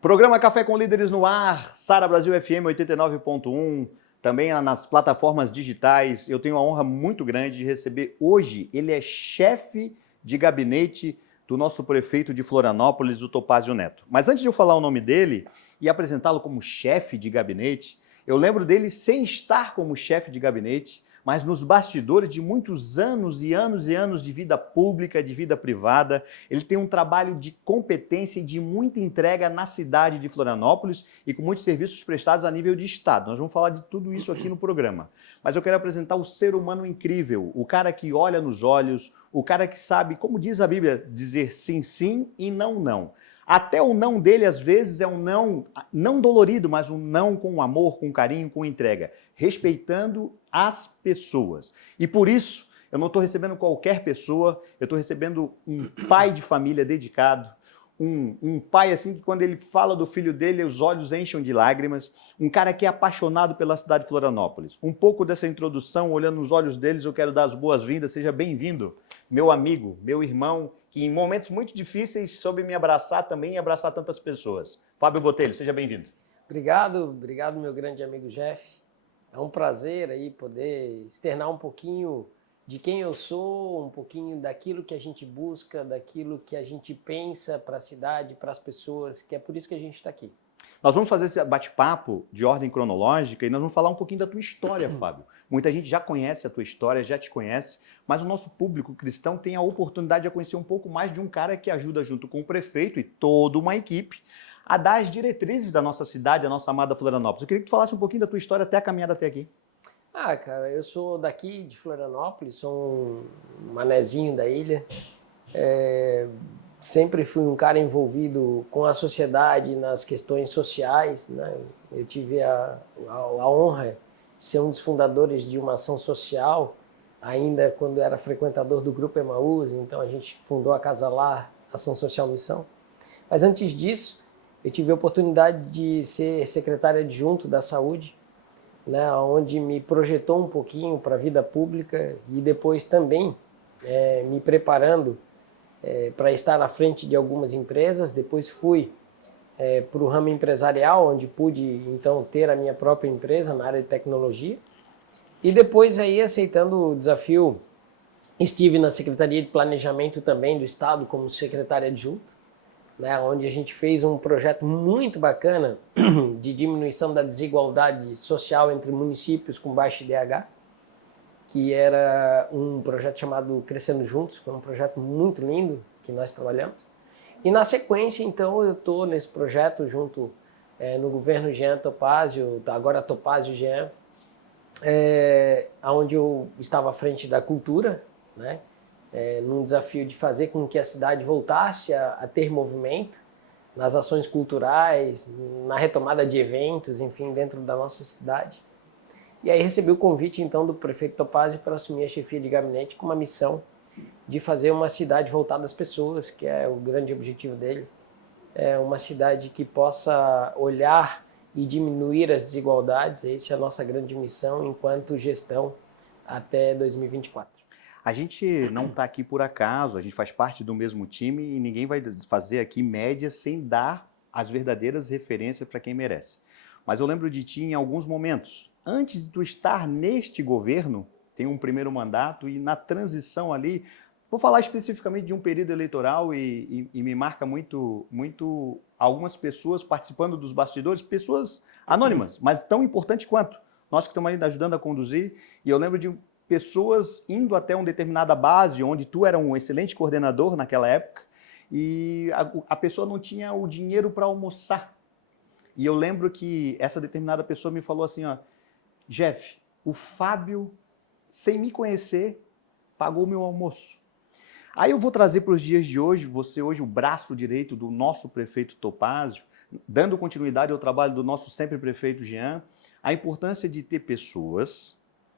Programa Café com Líderes no ar, Sara Brasil FM 89.1, também nas plataformas digitais. Eu tenho a honra muito grande de receber hoje, ele é chefe de gabinete do nosso prefeito de Florianópolis, o Topázio Neto. Mas antes de eu falar o nome dele e apresentá-lo como chefe de gabinete, eu lembro dele sem estar como chefe de gabinete, mas nos bastidores de muitos anos e anos e anos de vida pública, de vida privada. Ele tem um trabalho de competência e de muita entrega na cidade de Florianópolis e com muitos serviços prestados a nível de estado. Nós vamos falar de tudo isso aqui no programa. Mas eu quero apresentar o ser humano incrível, o cara que olha nos olhos, o cara que sabe, como diz a Bíblia, dizer sim, sim e não, não. Até o não dele, às vezes, é um não dolorido, mas um não com amor, com carinho, com entrega, respeitando as pessoas. E por isso, eu não estou recebendo qualquer pessoa, eu estou recebendo um pai de família dedicado, um pai assim que quando ele fala do filho dele, os olhos enchem de lágrimas, um cara que é apaixonado pela cidade de Florianópolis. Um pouco dessa introdução, olhando nos olhos deles, eu quero dar as boas-vindas, seja bem-vindo, meu amigo, meu irmão, que em momentos muito difíceis soube me abraçar também e abraçar tantas pessoas. Fábio Botelho, seja bem-vindo. Obrigado, meu grande amigo Jeff. É um prazer aí poder externar um pouquinho de quem eu sou, um pouquinho daquilo que a gente busca, daquilo que a gente pensa para a cidade, para as pessoas, que é por isso que a gente está aqui. Nós vamos fazer esse bate-papo de ordem cronológica e nós vamos falar um pouquinho da tua história, Fábio. Muita gente já conhece a tua história, já te conhece, mas o nosso público cristão tem a oportunidade de conhecer um pouco mais de um cara que ajuda junto com o prefeito e toda uma equipe a dar as diretrizes da nossa cidade, a nossa amada Florianópolis. Eu queria que tu falasse um pouquinho da tua história até a caminhada até aqui. Cara, eu sou daqui de Florianópolis, sou um manezinho da ilha. Sempre fui um cara envolvido com a sociedade, nas questões sociais, né? Eu tive a honra de ser um dos fundadores de uma ação social, ainda quando era frequentador do Grupo Emaús, então a gente fundou a Casa Lar, Ação Social Missão. Mas antes disso, eu tive a oportunidade de ser secretário adjunto da Saúde, né, onde me projetou um pouquinho para a vida pública e depois também me preparando para estar à frente de algumas empresas. Depois fui para o ramo empresarial, onde pude então ter a minha própria empresa na área de tecnologia. E depois aí, aceitando o desafio, estive na Secretaria de Planejamento também do Estado como secretário adjunto, né, onde a gente fez um projeto muito bacana de diminuição da desigualdade social entre municípios com baixo IDH, que era um projeto chamado Crescendo Juntos, foi um projeto muito lindo que nós trabalhamos. E na sequência, então, eu estou nesse projeto junto no governo Jean Topázio, agora Topázio Jean, onde eu estava à frente da cultura, né? Num desafio de fazer com que a cidade voltasse a ter movimento nas ações culturais, na retomada de eventos, enfim, dentro da nossa cidade. E aí recebi o convite, então, do prefeito Topázio para assumir a chefia de gabinete com uma missão de fazer uma cidade voltada às pessoas, que é o grande objetivo dele. É uma cidade que possa olhar e diminuir as desigualdades. Essa é a nossa grande missão enquanto gestão até 2024. A gente não está aqui por acaso, a gente faz parte do mesmo time e ninguém vai fazer aqui média sem dar as verdadeiras referências para quem merece. Mas eu lembro de ti em alguns momentos. Antes de tu estar neste governo, tem um primeiro mandato e na transição ali, vou falar especificamente de um período eleitoral e me marca muito algumas pessoas participando dos bastidores, pessoas anônimas, mas tão importante quanto nós que estamos ali ajudando a conduzir. E eu lembro de pessoas indo até uma determinada base, onde tu era um excelente coordenador naquela época, e a pessoa não tinha o dinheiro para almoçar. E eu lembro que essa determinada pessoa me falou assim, ó, Jeff, o Fábio, sem me conhecer, pagou meu almoço. Aí eu vou trazer para os dias de hoje, você hoje o braço direito do nosso prefeito Topázio, dando continuidade ao trabalho do nosso sempre prefeito Jean, a importância de ter pessoas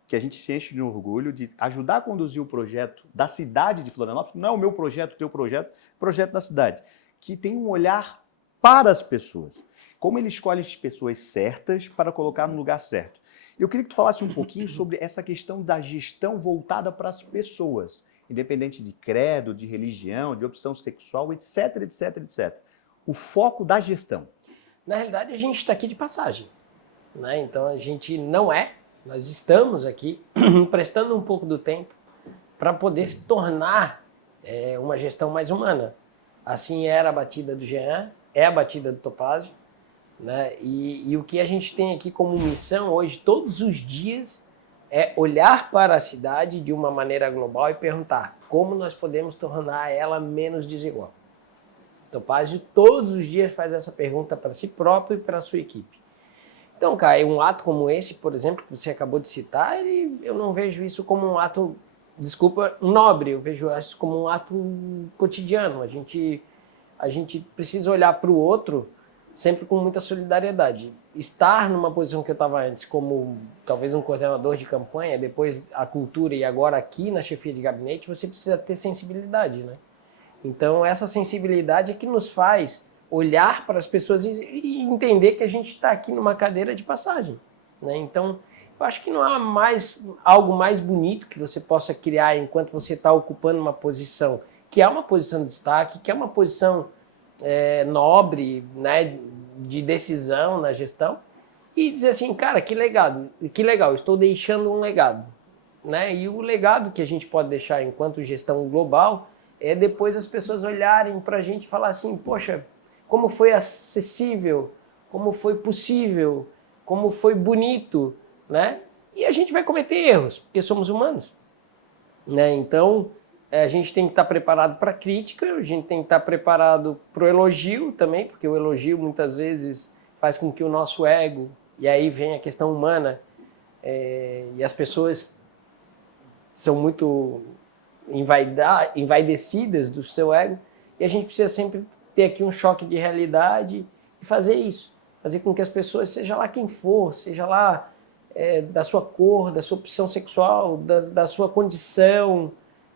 que a gente se enche de orgulho de ajudar a conduzir o projeto da cidade de Florianópolis, não é o meu projeto, o teu projeto, projeto da cidade, que tem um olhar para as pessoas. Como ele escolhe as pessoas certas para colocar no lugar certo. Eu queria que tu falasse um pouquinho sobre essa questão da gestão voltada para as pessoas, independente de credo, de religião, de opção sexual, etc, etc, etc. O foco da gestão. Na realidade, a gente está aqui de passagem, né? Então, a gente não é, nós estamos aqui emprestando um pouco do tempo para poder tornar uma gestão mais humana. Assim era a batida do Jean, é a batida do Topázio, né? E o que a gente tem aqui como missão hoje, todos os dias, é olhar para a cidade de uma maneira global e perguntar como nós podemos tornar ela menos desigual. Topázio todos os dias faz essa pergunta para si próprio e para a sua equipe. Então, cara, um ato como esse, por exemplo, que você acabou de citar, eu não vejo isso como um ato, desculpa, nobre, eu vejo isso como um ato cotidiano. A gente precisa olhar para o outro sempre com muita solidariedade. Estar numa posição que eu estava antes, como talvez um coordenador de campanha, depois a cultura e agora aqui na chefia de gabinete, você precisa ter sensibilidade, né? Então, essa sensibilidade é que nos faz olhar para as pessoas e entender que a gente está aqui numa cadeira de passagem, né? Então, eu acho que não há algo mais bonito que você possa criar enquanto você está ocupando uma posição que é uma posição de destaque, que é uma posição nobre, né, de decisão na gestão, e dizer assim, cara, que legal, estou deixando um legado, né? E o legado que a gente pode deixar enquanto gestão global é depois as pessoas olharem para a gente e falar assim, poxa, como foi acessível, como foi possível, como foi bonito, né? E a gente vai cometer erros, porque somos humanos, né? Então, a gente tem que estar preparado para a crítica, a gente tem que estar preparado para o elogio também, porque o elogio muitas vezes faz com que o nosso ego, e aí vem a questão humana, e as pessoas são muito envaidecidas do seu ego, e a gente precisa sempre ter aqui um choque de realidade e fazer isso, fazer com que as pessoas, seja lá quem for, seja lá da sua cor, da sua opção sexual, da sua condição,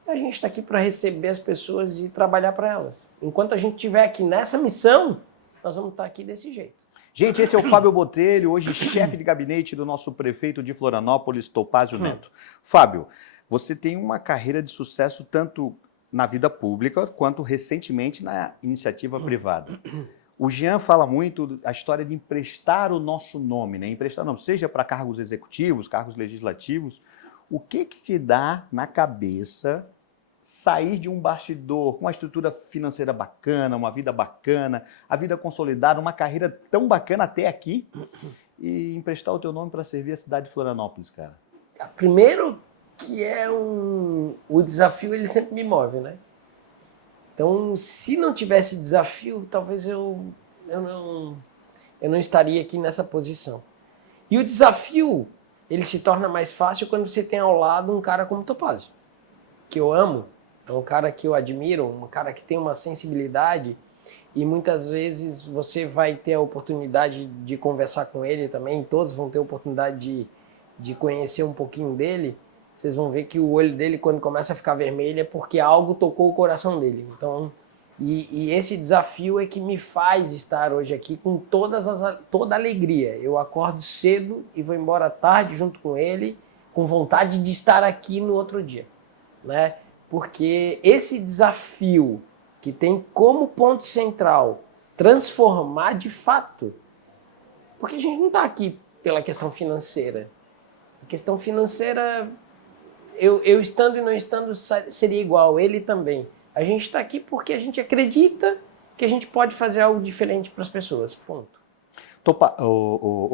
a gente está aqui para receber as pessoas e trabalhar para elas. Enquanto a gente estiver aqui nessa missão, nós vamos estar aqui desse jeito. Gente, esse é o Fábio Botelho, hoje chefe de gabinete do nosso prefeito de Florianópolis, Topázio Neto. Fábio, você tem uma carreira de sucesso tanto na vida pública quanto recentemente na iniciativa privada. O Jean fala muito a história de emprestar o nosso nome, né? Emprestar nome, seja para cargos executivos, cargos legislativos. O que te dá na cabeça sair de um bastidor com uma estrutura financeira bacana, uma vida bacana, a vida consolidada, uma carreira tão bacana até aqui e emprestar o teu nome para servir a cidade de Florianópolis, cara? Primeiro que o desafio ele sempre me move, né? Então, se não tivesse desafio, talvez eu não estaria aqui nessa posição. E o desafio, ele se torna mais fácil quando você tem ao lado um cara como Topázio, que eu amo, é um cara que eu admiro, um cara que tem uma sensibilidade, e muitas vezes você vai ter a oportunidade de conversar com ele também, todos vão ter a oportunidade de conhecer um pouquinho dele. Vocês vão ver que o olho dele, quando começa a ficar vermelho, é porque algo tocou o coração dele. Então, e esse desafio é que me faz estar hoje aqui com toda a alegria. Eu acordo cedo e vou embora tarde junto com ele, com vontade de estar aqui no outro dia, né? Porque esse desafio que tem como ponto central transformar de fato, porque a gente não está aqui pela questão financeira. A questão financeira, eu estando e não estando seria igual, ele também. A gente está aqui porque a gente acredita que a gente pode fazer algo diferente para as pessoas, ponto.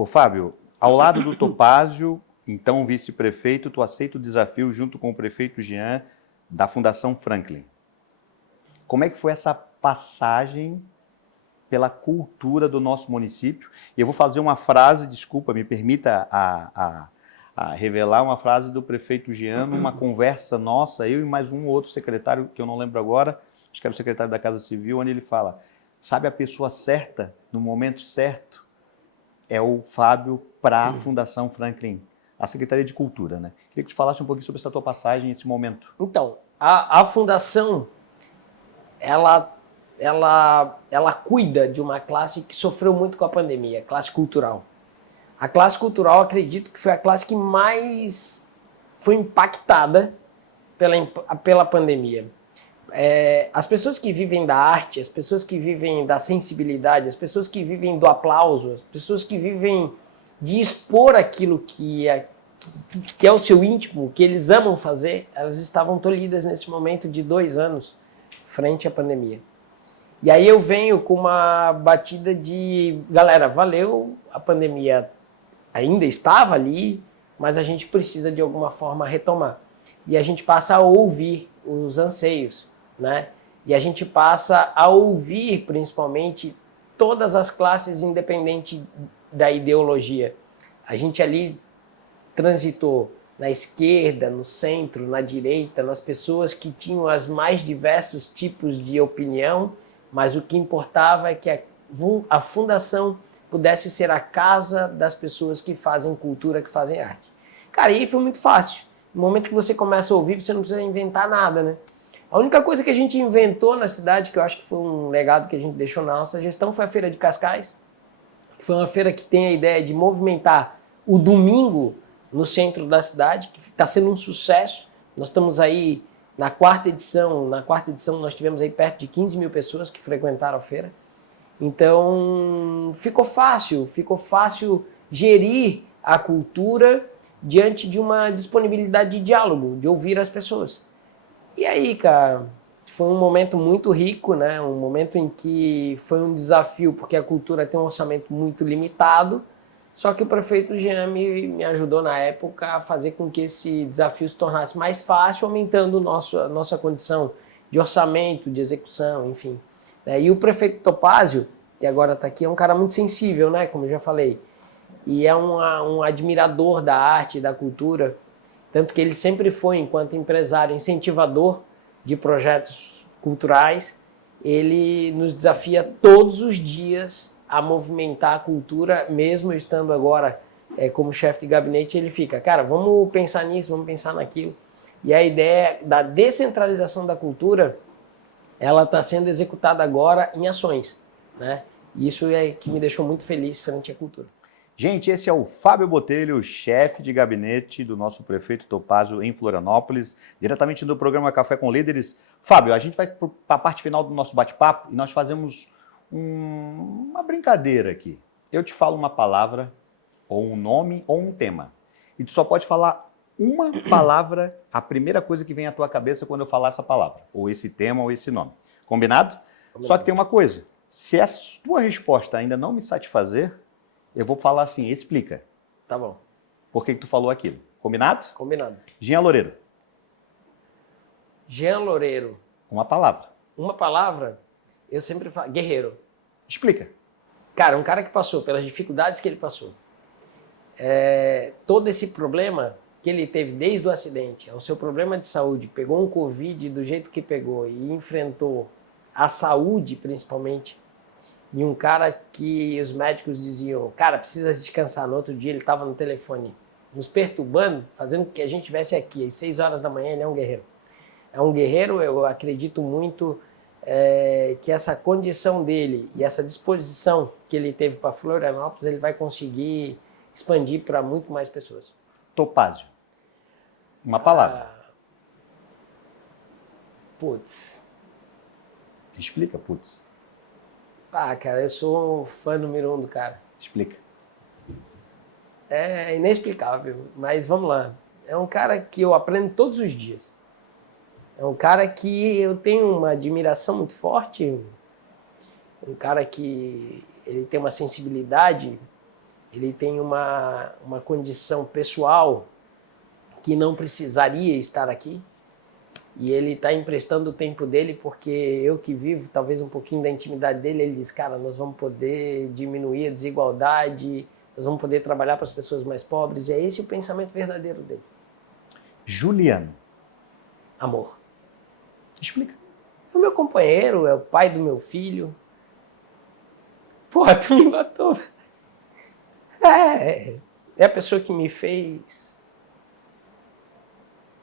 Fábio, ao lado do Topázio, então vice-prefeito, tu aceita o desafio junto com o prefeito Jean da Fundação Franklin. Como é que foi essa passagem pela cultura do nosso município? E eu vou fazer uma frase, desculpa, me permita a revelar uma frase do prefeito Jean numa conversa nossa, eu e mais um outro secretário, que eu não lembro agora, acho que era o secretário da Casa Civil, onde ele fala, sabe a pessoa certa, no momento certo, é o Fábio para a Fundação Franklin, a Secretaria de Cultura, né? Queria que tu falasse um pouquinho sobre essa tua passagem, esse momento. Então, a Fundação, ela cuida de uma classe que sofreu muito com a pandemia, a classe cultural. A classe cultural, acredito que foi a classe que mais foi impactada pela pandemia. As pessoas que vivem da arte, as pessoas que vivem da sensibilidade, as pessoas que vivem do aplauso, as pessoas que vivem de expor aquilo que é o seu íntimo, que eles amam fazer, elas estavam tolhidas nesse momento de 2 anos frente à pandemia. E aí eu venho com uma batida de, galera, valeu, a pandemia ainda estava ali, mas a gente precisa de alguma forma retomar. E a gente passa a ouvir os anseios, né? E a gente passa a ouvir, principalmente, todas as classes, independente da ideologia. A gente ali transitou na esquerda, no centro, na direita, nas pessoas que tinham os mais diversos tipos de opinião, mas o que importava é que a fundação pudesse ser a casa das pessoas que fazem cultura, que fazem arte. Cara, e aí foi muito fácil. No momento que você começa a ouvir, você não precisa inventar nada, né? A única coisa que a gente inventou na cidade, que eu acho que foi um legado que a gente deixou na nossa gestão, foi a Feira de Cascais, que foi uma feira que tem a ideia de movimentar o domingo no centro da cidade, que está sendo um sucesso. Nós estamos aí na quarta edição nós tivemos aí perto de 15 mil pessoas que frequentaram a feira. Então ficou fácil gerir a cultura diante de uma disponibilidade de diálogo, de ouvir as pessoas. E aí, cara, foi um momento muito rico, né? Um momento em que foi um desafio, porque a cultura tem um orçamento muito limitado, só que o prefeito Jean me ajudou na época a fazer com que esse desafio se tornasse mais fácil, aumentando a nossa condição de orçamento, de execução, enfim. E o prefeito Topázio, que agora está aqui, é um cara muito sensível, né? Como eu já falei. E é um admirador da arte e da cultura, tanto que ele sempre foi, enquanto empresário, incentivador de projetos culturais. Ele nos desafia todos os dias a movimentar a cultura, mesmo estando agora como chefe de gabinete, ele fica, cara, vamos pensar nisso, vamos pensar naquilo. E a ideia da descentralização da cultura, ela está sendo executada agora em ações, né? E isso é que me deixou muito feliz frente à cultura. Gente, esse é o Fábio Botelho, chefe de gabinete do nosso prefeito Topázio em Florianópolis, diretamente do programa Café com Líderes. Fábio, a gente vai para a parte final do nosso bate-papo e nós fazemos uma brincadeira aqui. Eu te falo uma palavra, ou um nome, ou um tema. E tu só pode falar uma palavra, a primeira coisa que vem à tua cabeça quando eu falar essa palavra, ou esse tema, ou esse nome. Combinado? Só que tem uma coisa, se a tua resposta ainda não me satisfazer, eu vou falar assim, explica. Tá bom. Por que tu falou aquilo? Combinado? Combinado. Jean Loureiro. Jean Loureiro. Uma palavra. Uma palavra, eu sempre falo, guerreiro. Explica. Cara, um cara que passou pelas dificuldades que ele passou. Todo esse problema que ele teve desde o acidente, o seu problema de saúde, pegou um Covid do jeito que pegou e enfrentou a saúde, principalmente, e um cara que os médicos diziam, cara, precisa descansar. No outro dia ele estava no telefone nos perturbando, fazendo com que a gente estivesse aqui às 6 horas da manhã. Ele é um guerreiro. É um guerreiro, eu acredito muito que essa condição dele e essa disposição que ele teve para Florianópolis, ele vai conseguir expandir para muito mais pessoas. Topázio. Uma palavra. Putz. Explica, putz. Cara, eu sou fã número 1 do cara. Explica. É inexplicável, mas vamos lá. É um cara que eu aprendo todos os dias. É um cara que eu tenho uma admiração muito forte. Um cara que ele tem uma sensibilidade, ele tem uma condição pessoal que não precisaria estar aqui. E ele está emprestando o tempo dele porque eu que vivo talvez um pouquinho da intimidade dele, ele diz, cara, nós vamos poder diminuir a desigualdade, nós vamos poder trabalhar para as pessoas mais pobres. E é esse o pensamento verdadeiro dele. Juliano. Amor. Explica. É o meu companheiro, é o pai do meu filho. Porra, tu me matou. É a pessoa que me fez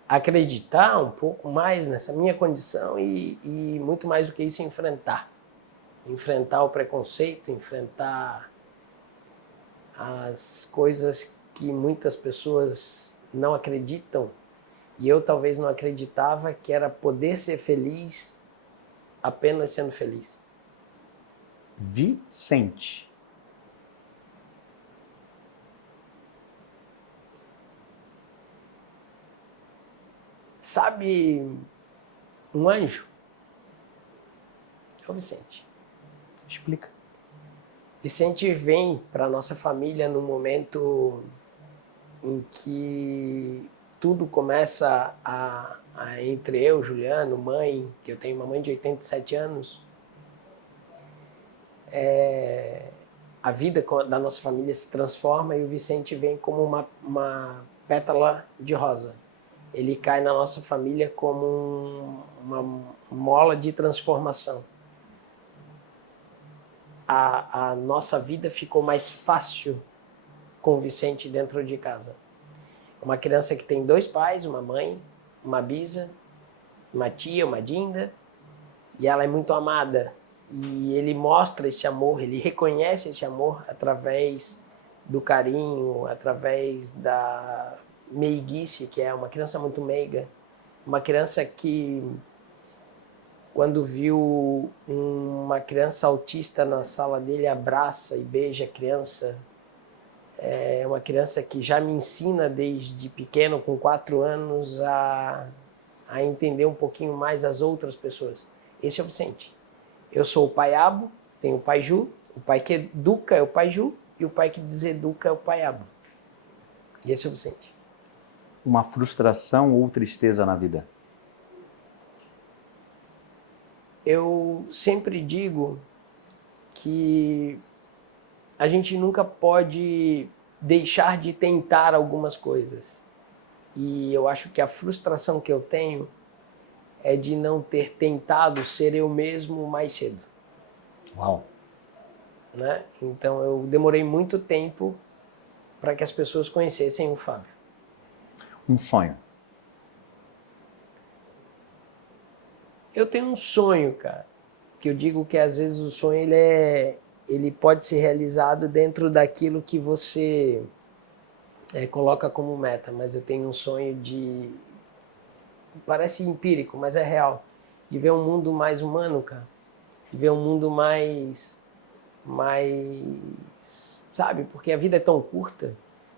acreditar um pouco mais nessa minha condição e muito mais do que isso, enfrentar o preconceito, enfrentar as coisas que muitas pessoas não acreditam E eu talvez não acreditava que era poder ser feliz apenas sendo feliz. Vicente. Sabe, um anjo é o Vicente. Explica. Vicente vem para a nossa família no momento em que tudo começa entre eu, Juliano, mãe, que eu tenho uma mãe de 87 anos, a vida da nossa família se transforma e o Vicente vem como uma pétala de rosa. Ele cai na nossa família como uma mola de transformação. A nossa vida ficou mais fácil com o Vicente dentro de casa. Uma criança que tem 2 pais, uma mãe, uma bisa, uma tia, uma dinda, e ela é muito amada. E ele mostra esse amor, ele reconhece esse amor através do carinho, através da meiguice, que é uma criança muito meiga. Uma criança que, quando viu uma criança autista na sala dele, abraça e beija a criança. É uma criança que já me ensina desde pequeno, com 4 anos, a entender um pouquinho mais as outras pessoas. Esse é o Vicente. Eu sou o pai Abo, tenho o pai Ju, o pai que educa é o pai Ju e o pai que deseduca é o pai Abo. E esse é o Vicente. Uma frustração ou tristeza na vida? Eu sempre digo que a gente nunca pode deixar de tentar algumas coisas. E eu acho que a frustração que eu tenho é de não ter tentado ser eu mesmo mais cedo. Uau! Né? Então eu demorei muito tempo para que as pessoas conhecessem o Fábio. Um sonho? Eu tenho um sonho, cara, que eu digo que às vezes o sonho ele pode ser realizado dentro daquilo que você coloca como meta, mas eu tenho um sonho parece empírico, mas é real, de ver um mundo mais humano, cara, de ver um mundo mais, sabe, porque a vida é tão curta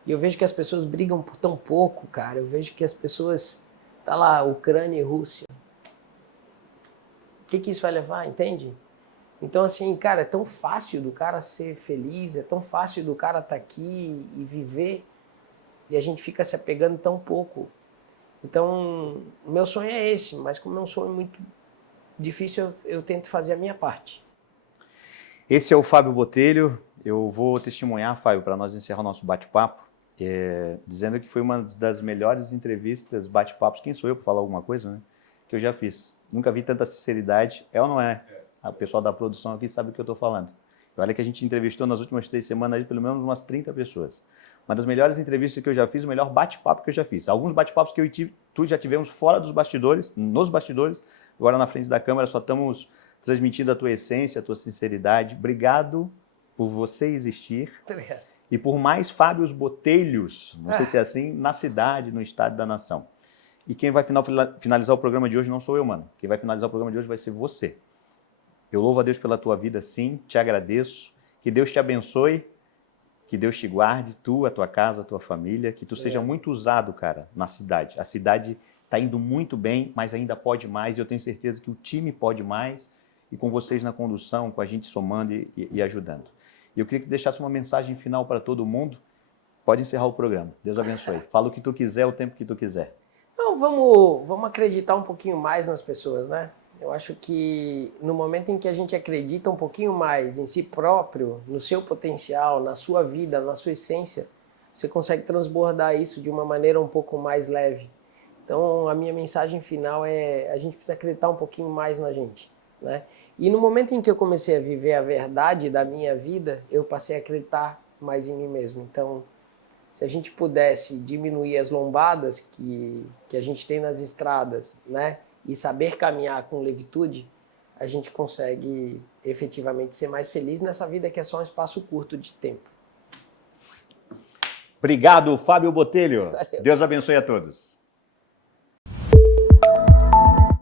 e eu vejo que as pessoas brigam por tão pouco, cara, eu vejo que as pessoas, tá lá, Ucrânia e Rússia, o que isso vai levar, entende? Então, assim, cara, é tão fácil do cara ser feliz, é tão fácil do cara estar aqui e viver, e a gente fica se apegando tão pouco. Então, o meu sonho é esse, mas como é um sonho muito difícil, eu tento fazer a minha parte. Esse é o Fábio Botelho. Eu vou testemunhar, Fábio, para nós encerrar o nosso bate-papo, dizendo que foi uma das melhores entrevistas, bate-papos, quem sou eu para falar alguma coisa, né? Que eu já fiz. Nunca vi tanta sinceridade. É ou não é? A pessoal da produção aqui sabe o que eu estou falando. Olha que a gente entrevistou nas últimas 3 semanas aí, pelo menos umas 30 pessoas. Uma das melhores entrevistas que eu já fiz, o melhor bate-papo que eu já fiz. Alguns bate-papos que eu e tu já tivemos fora dos bastidores, nos bastidores, agora na frente da câmera só estamos transmitindo a tua essência, a tua sinceridade. Obrigado por você existir. Obrigado. E por mais Fábios Botelhos, não sei se é assim, na cidade, no estado da nação. E quem vai finalizar o programa de hoje não sou eu, mano. Quem vai finalizar o programa de hoje vai ser você. Eu louvo a Deus pela tua vida, sim, te agradeço. Que Deus te abençoe, que Deus te guarde, tu, a tua casa, a tua família, que tu seja muito usado, cara, na cidade. A cidade está indo muito bem, mas ainda pode mais, e eu tenho certeza que o time pode mais, e com vocês na condução, com a gente somando e ajudando. E eu queria que deixasse uma mensagem final para todo mundo. Pode encerrar o programa. Deus abençoe. Fala o que tu quiser, o tempo que tu quiser. Não, vamos acreditar um pouquinho mais nas pessoas, né? Eu acho que no momento em que a gente acredita um pouquinho mais em si próprio, no seu potencial, na sua vida, na sua essência, você consegue transbordar isso de uma maneira um pouco mais leve. Então, a minha mensagem final é: a gente precisa acreditar um pouquinho mais na gente, né? E no momento em que eu comecei a viver a verdade da minha vida, eu passei a acreditar mais em mim mesmo. Então, se a gente pudesse diminuir as lombadas que a gente tem nas estradas, né, e saber caminhar com levitude, a gente consegue efetivamente ser mais feliz nessa vida que é só um espaço curto de tempo. Obrigado, Fábio Botelho. Valeu. Deus abençoe a todos.